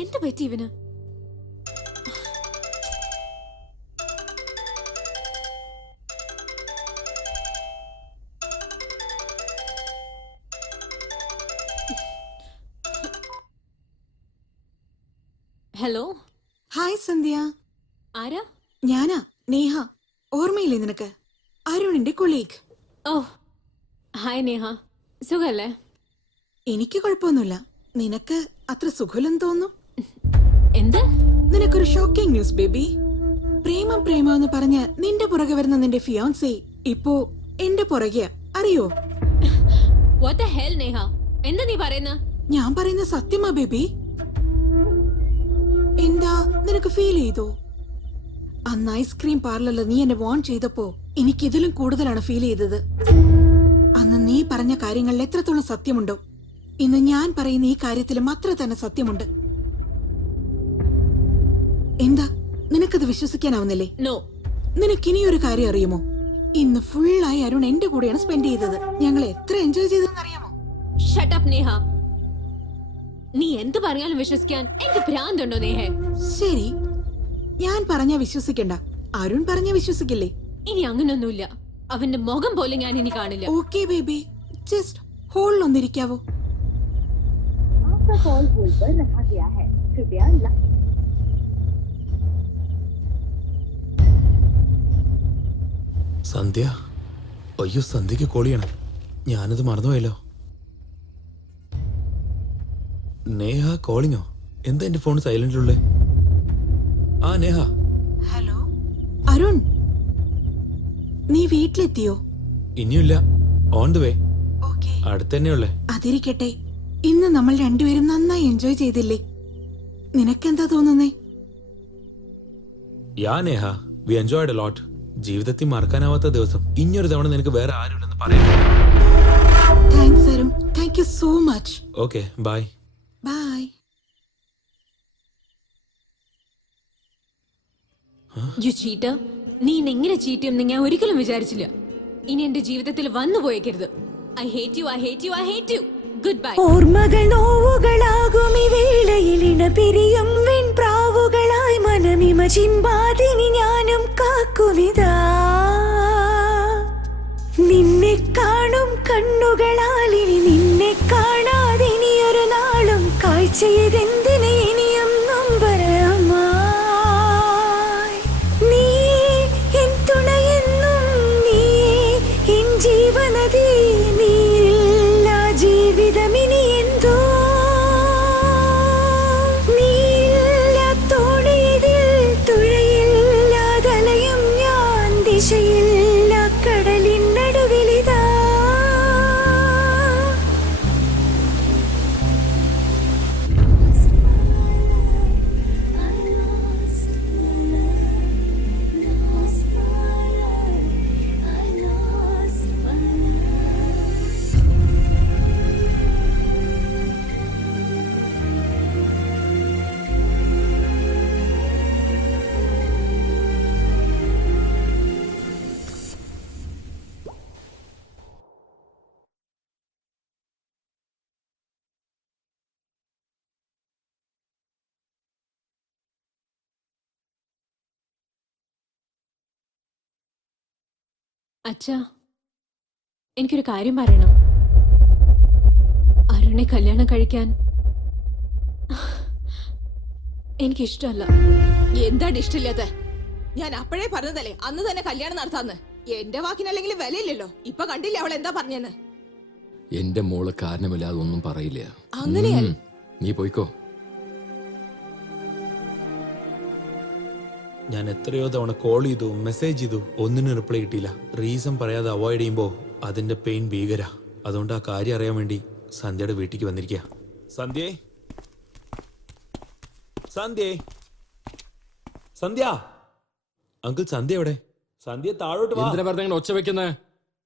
എന്ത് പറ്റി ഇവന്? ഹലോ. ഹായ് സന്ധ്യ. ആരാ? ഞാനാ നേഹ. ഓർമ്മയില്ലേ നിനക്ക്? അരുണിന്റെ കൊളീഗ്. ഓ ഹായ് നേഹ, സുഖല്ലേ? എനിക്ക് കുഴപ്പമൊന്നുമില്ല. നിനക്ക് അത്ര സുഖമില്ലെന്ന് തോന്നുന്നു. എന്ത്? നിനക്കൊരു ഷോക്കിംഗ് ന്യൂസ് ബേബി. പ്രേമം പ്രേമം എന്ന് പറഞ്ഞ് നിന്റെ പുറകെ വരുന്ന നിന്റെ ഫിയാൻസി ഇപ്പോ എന്റെ പുറകെയാ, അറിയോ? What the hell നേഹ, എന്താ നീ പറയുന്ന? ഞാൻ പറയുന്ന സത്യമാ ബേബി. എന്താ നിനക്ക് ഫീൽ ചെയ്തോ? അന്ന് ഐസ്ക്രീം പാർലറിൽ നീ എന്നെ വാൺ ചെയ്തപ്പോ എനിക്ക് ഇതിലും കൂടുതലാണ് ഫീൽ ചെയ്തത്. അന്ന് നീ പറഞ്ഞ കാര്യങ്ങളിൽ എത്രത്തോളം സത്യമുണ്ടോ, ഇന്ന് ഞാൻ പറയുന്ന ഈ കാര്യത്തിലും അത്ര തന്നെ സത്യമുണ്ട്. എന്താ നിനക്കത് വിശ്വസിക്കാനാവുന്നില്ലേ? നോ. നിനക്കിനിയൊരു കാര്യം അറിയുമോ? ഇന്ന് ഫുള്ളായി അരുൺ എന്റെ കൂടെയാണ് സ്പെൻഡ് ചെയ്തത്. ഞങ്ങൾ എത്ര എൻജോയ് ചെയ്തെന്ന് അറിയാമോ? Shut up Neha. നീ എന്ത് പറഞ്ഞാലും വിശ്വസിക്കാൻ എനിക്ക് ഭ്രാന്തുണ്ടോ നേഹേ? ശരി, ഞാൻ പറഞ്ഞാ വിശ്വസിക്കണ്ട, അരുൺ പറഞ്ഞാ വിശ്വസിക്കില്ലേ? ഇനി അങ്ങനൊന്നുമില്ല. അവന്റെ മുഖം പോലും ഞാൻ ഇനി കാണില്ല. ഓക്കേ ബേബി, ജസ്റ്റ് ഹോൾഡ് ഒന്നിരിക്കാവോ? സന്ധ്യ, അയ്യോ സന്ധ്യക്ക് കോളിയാണ്, ഞാനത് മറന്നുപോയല്ലോ. നേഹ കോളിങ്ങോ? എന്താ എന്റെ ഫോൺ സൈലന്റിലുള്ളേ? ആ നേഹ. ഹലോ അരുൺ, നീ വീട്ടിലെത്തിയോ? ഇനിയില്ല, ഓൺ ദ വേ. അടുത്തന്നെയുള്ളേ. അതിരിക്കട്ടെ, ഇന്ന് നമ്മൾ രണ്ടുപേരും നന്നായി എൻജോയ് ചെയ്തില്ലേ? നിനക്കെന്താ തോന്നുന്നേ? Yeah Neha, we enjoyed a lot. ജീവിതത്തിൽ മറക്കാനാവാത്ത ദിവസം. ഇനിയൊരു തവണ നിനക്ക് വേറെ ആരുമില്ലെന്ന് പറയാം. Thanks Arun, thank you so much. Okay, bye. Bye. You cheater. നീ എങ്ങനെ ചീറ്റ് ചെയ്യുമെന്ന് ഞാൻ ഒരിക്കലും വിചാരിച്ചില്ല. ഇനി എന്റെ ജീവിതത്തിൽ വന്നു പോയേക്കരുത്. I hate you, I hate you, I hate you. Goodbye. ഓർമ്മകൾ നോവുകളാകും ഈ വേളയിൽ ഇണപിരിയും വെൺപ്രാവുകളായി മനമിമ ചിമ്പാതിനി ഞാനും കാക്കുവിതാ. നിന്നെ കാണും കണ്ണുകളാൽ ഇനി നിന്നെ കാണാതെ ഇനിയൊരു നാളും കാഴ്ചയതെന്തിന് ഇനിയും നൊമ്പരമായി. നീ എൻ തുണയെന്നും നീ എൻ ജീവനദി. നീയില്ല ജീവിതമിനി എന്തോ. നീയില്ല തോണിയിൽ തുഴയില്ലാതലയും ഞാൻ. ദിശയില്ല കടലിൻ നടുവിലിതാ. അച്ഛാ, എനിക്കൊരു കാര്യം പറയണം. അരുണെ കല്യാണം കഴിക്കാൻ എനിക്കിഷ്ടമല്ല. എന്താണ് ഇഷ്ടമില്ലാത്ത? ഞാൻ അപ്പോഴേ പറഞ്ഞതല്ലേ അന്ന് തന്നെ കല്യാണം നടത്താന്ന്. എന്റെ വാക്കിനല്ലെങ്കിൽ വിലയില്ലല്ലോ. ഇപ്പൊ കണ്ടില്ലേ അവൾ എന്താ പറഞ്ഞെന്ന്? എന്റെ മോള് കാരണമില്ലാതെ ഒന്നും പറയില്ല. അങ്ങനെയല്ല. നീ പോയിക്കോ. ഞാൻ എത്രയോ തവണ കോൾ ചെയ്തു, മെസ്സേജ് ചെയ്തു, ഒന്നിനും റിപ്ലൈ കിട്ടിയില്ല. റീസൺ പറയാതെ അവോയ്ഡ് ചെയ്യുമ്പോ അതിന്റെ പെയിൻ ഭീകര. അതുകൊണ്ട് ആ കാര്യം അറിയാൻ വേണ്ടി സന്ധ്യയുടെ വീട്ടിലേക്ക് വന്നിരിക്കുക. സന്ധ്യേ, സന്ധ്യേ, സന്ധ്യ. അങ്കിൾ സന്ധ്യ എവിടെ? സന്ധ്യ താഴോട്ട് വാ. എന്തിനാ വെറുതെ ഒച്ച വെക്കുന്നേ?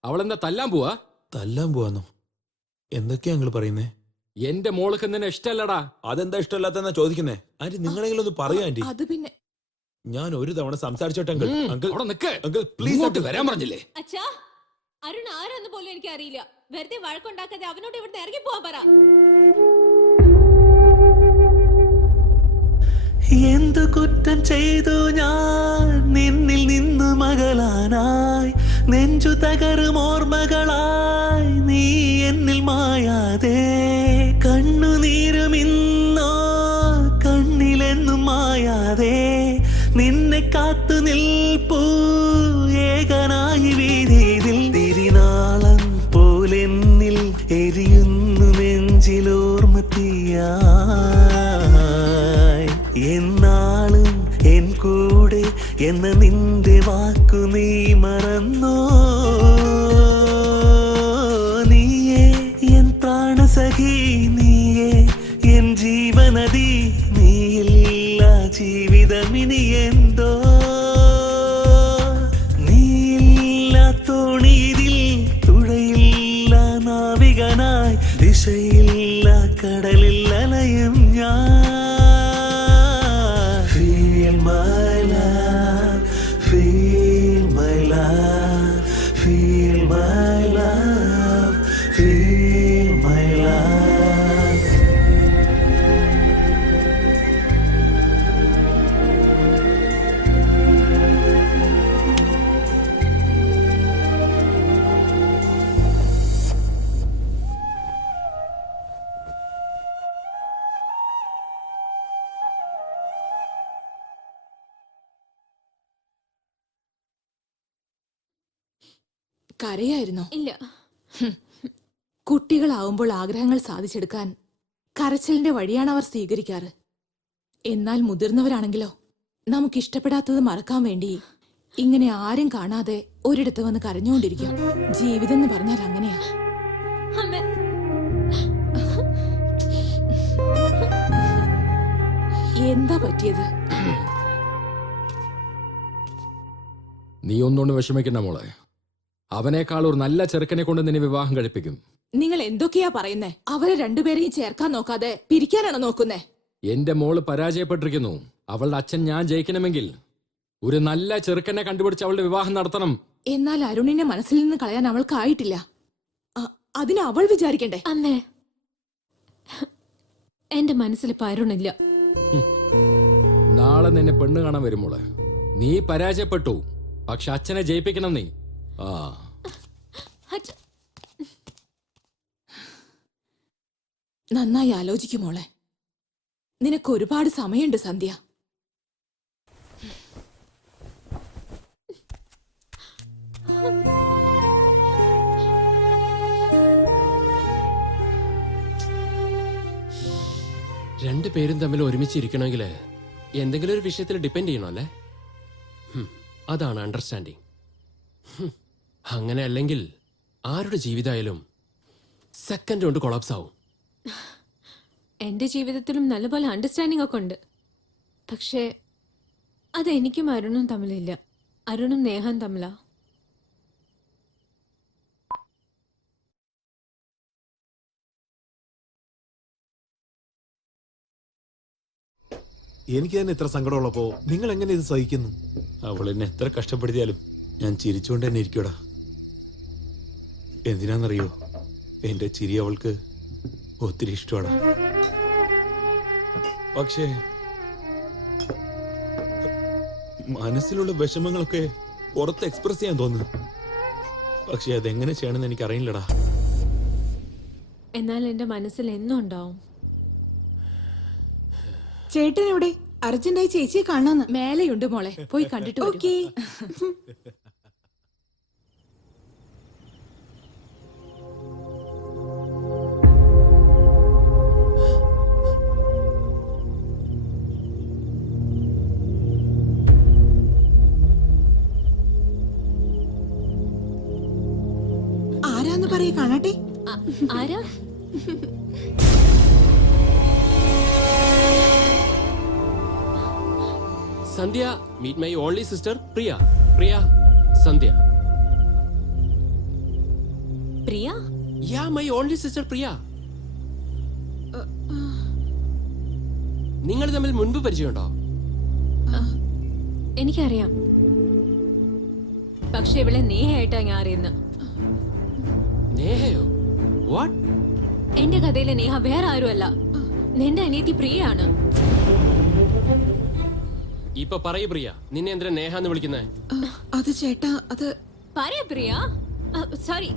അവളെന്താ തല്ലാൻ പോവാ? തല്ലാൻ പോവാന്നോ? എന്തൊക്കെയാ അങ്കിൾ പറയുന്നേ? എന്റെ മോൾക്ക് നിന്നെ ഇഷ്ടല്ലടാ. അതെന്താ ഇഷ്ടമല്ലാത്തെന്നാ ചോദിക്കുന്നേ? ആന്റി നിങ്ങളെങ്കിലും ഒന്ന് പറയൂ ആന്റി. അത് പിന്നെ ഞാൻ ഒരു തവണ സംസാരിച്ചോട്ടെ അങ്കിൾ. അങ്കിൾ അവിടെ നിക്ക്. അങ്കിൾ പ്ലീസ് വരാൻ പറഞ്ഞില്ലേ? അച്ഛാ, അരുൺ ആരാന്ന് പോലും എനിക്ക് അറിയില്ല. വെറുതെ വഴക്കുണ്ടാക്കാതെ അവനോട് ഇവിടുന്ന് ഇറങ്ങി പോവാൻ പറ. എന്തു കുറ്റം ചെയ്തു ഞാൻ നിന്നിൽ നിന്നു മകളാനായി നെഞ്ചു തകരും ഓർമ്മകളായി നീ എന്നിൽ മായാതെ കണ്ണുനീരും ഇന്നോ കണ്ണിലെന്നും മായാതെ നിന്നെ കാത്തു നിൽപ്പൂ ഏകനായി വീതിയിൽ തിരിനാളം പോലെന്നിൽ എരിയുന്നു നെഞ്ചിലോർമ്മത്തിയായി എന്നാളും എൻ കൂടെ എന്ന നിന്റെ വാക്കു നീ മറന്നോ നീയേ എൻ പ്രാണസഖി നീയേ എൻ ജീവനദി നീയില്ല ജീവിതമിനി എന്തോ നീയില്ല തോണിയിൽ തുഴയില്ല നാവികനായി ദിശയില്ല കടലിൽ അലയും ഞാൻ Feel my love, feel my love, feel my love, feel my love. കരയായിരുന്നോ? ഇല്ല. കുട്ടികളാവുമ്പോൾ ആഗ്രഹങ്ങൾ സാധിച്ചെടുക്കാൻ കരച്ചിലിന്റെ വഴിയാണ് അവർ സ്വീകരിക്കാറ്. എന്നാൽ മുതിർന്നവരാണെങ്കിലോ നമുക്കിഷ്ടപ്പെടാത്തത് മറക്കാൻ വേണ്ടി ഇങ്ങനെ ആരും കാണാതെ ഒരിടത്ത് വന്ന് കരഞ്ഞുകൊണ്ടിരിക്കും. ജീവിതം എന്ന് പറഞ്ഞാൽ അങ്ങനെയാ. അമ്മേ, എന്താ പറ്റിയത്? നീ ഒന്നുകൊണ്ട് വിഷമിക്കണ്ട മോളെ. അവനേക്കാൾ ഒരു നല്ല ചെറുക്കനെ കൊണ്ട് നിന്നെ വിവാഹം കഴിപ്പിക്കും. നിങ്ങൾ എന്തൊക്കെയാ പറയുന്നേ? അവരെ രണ്ടുപേരെയും ചേർക്കാൻ നോക്കാതെ പിരിക്കാനാണോ നോക്കുന്നേ? എന്റെ മോള് പരാജയപ്പെട്ടിരിക്കുന്നു. അവളുടെ അച്ഛൻ ഞാൻ ജയിക്കണമെങ്കിൽ ഒരു നല്ല ചെറുക്കനെ കണ്ടുപിടിച്ച് അവളുടെ വിവാഹം നടത്തണം. എന്നാൽ അരുണിനെ മനസ്സിൽ നിന്ന് കളയാൻ അവൾക്കായിട്ടില്ല. അതിന് അവൾ വിചാരിക്കണ്ടേ? അമ്മേ, എന്റെ മനസ്സിൽ പരുണില്ല. നാളെ നിന്നെ പെണ്ണ് കാണാൻ വരും മോളെ. നീ പരാജയപ്പെട്ടു, പക്ഷെ അച്ഛനെ ജയിപ്പിക്കണം നീ. ആ അച്ഛ- നന്നായി ആലോചിക്കും മോളെ. നിനക്ക് ഒരുപാട് സമയമുണ്ട് സന്ധ്യ. രണ്ടുപേരും തമ്മിൽ ഒരുമിച്ചിരിക്കണമെങ്കിൽ എന്തെങ്കിലും ഒരു വിഷയത്തിൽ ഡിപ്പെൻഡ് ചെയ്യണം അല്ലേ? അതാണ് അണ്ടർസ്റ്റാൻഡിങ്. അങ്ങനെ അല്ലെങ്കിൽ ആരുടെ ജീവിതമായാലും സെക്കൻഡ് കൊണ്ട് കൊളാപ്സ് ആവും. എന്റെ ജീവിതത്തിലും നല്ലപോലെ അണ്ടർസ്റ്റാൻഡിംഗ് ഒക്കെ ഉണ്ട്. പക്ഷേ അത് എനിക്കും അരുണും തമ്മിലില്ല. അരുണും നേഹം തമ്മിലാ. എനിക്ക് തന്നെ ഇത്ര സങ്കടമുള്ളപ്പോ നിങ്ങൾ എങ്ങനെ ഇത് സഹിക്കുന്നു? അവൾ എന്നെ എത്ര കഷ്ടപ്പെടുത്തിയാലും ഞാൻ ചിരിച്ചുകൊണ്ട് തന്നെ ഇരിക്കൂടാ. എന്തിനാന്നറിയോ, എന്റെ ചിരി അവൾക്ക് ഒത്തിരി ഇഷ്ടമാണ്. പക്ഷേ മനസ്സിലുള്ള വിഷമങ്ങളൊക്കെ പുറത്ത് എക്സ്പ്രസ് ചെയ്യാൻ തോന്നുന്നു. പക്ഷെ അതെങ്ങനെ ചെയ്യണമെന്ന് എനിക്ക് അറിയില്ലടാ. എന്നാൽ എന്റെ മനസ്സിൽ എന്നും ഉണ്ടാവും. ചേട്ടൻ എവിടെ? അർജന്റായി ചേച്ചിയെ കാണാന്ന്. മേലെയുണ്ട് മോളെ, പോയി കണ്ടിട്ട് വരൂ. ഓക്കേ. ആരാന്ന് പറയേ, കാണട്ടെ. ആരാ? Sandhya, meet my only sister Priya. Priya, Sandhya. Priya? Yeah, my only sister Priya. നിങ്ങൾ തമ്മിൽ മുൻപ് പരിചയമുണ്ടോ? എനിക്കറിയാം, പക്ഷെ ഇവളെ നേഹയായിട്ടാ ഞാൻ അറിയുന്നത്. നേഹയോ? വാട്ട്? എന്റെ കഥയിലെ നേഹ വേറെ ആരുമല്ല, നിന്റെ അനിയത്തി പ്രിയയാണ്. ഇപ്പൊ പറയൂ പ്രിയ, നിന്നെ എന്തിനാ നേഹ എന്ന് വിളിക്കുന്നേ? അത് ചേട്ടാ, അത് പറയാ പ്രിയ. സോറി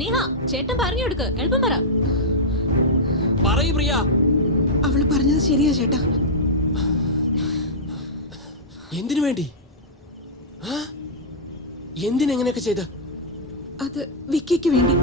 നേഹ, ചേട്ടൻ പറഞ്ഞു കൊടുക്ക്, എളുപ്പം പറ. പറയൂ പ്രിയ. അവള് പറഞ്ഞത് ശരിയാ ചേട്ടാ. എന്തിനു വേണ്ടി? എന്തിനെങ്ങനെയൊക്കെ ചെയ്ത്? അത് വിക്കിക്ക് വേണ്ടി.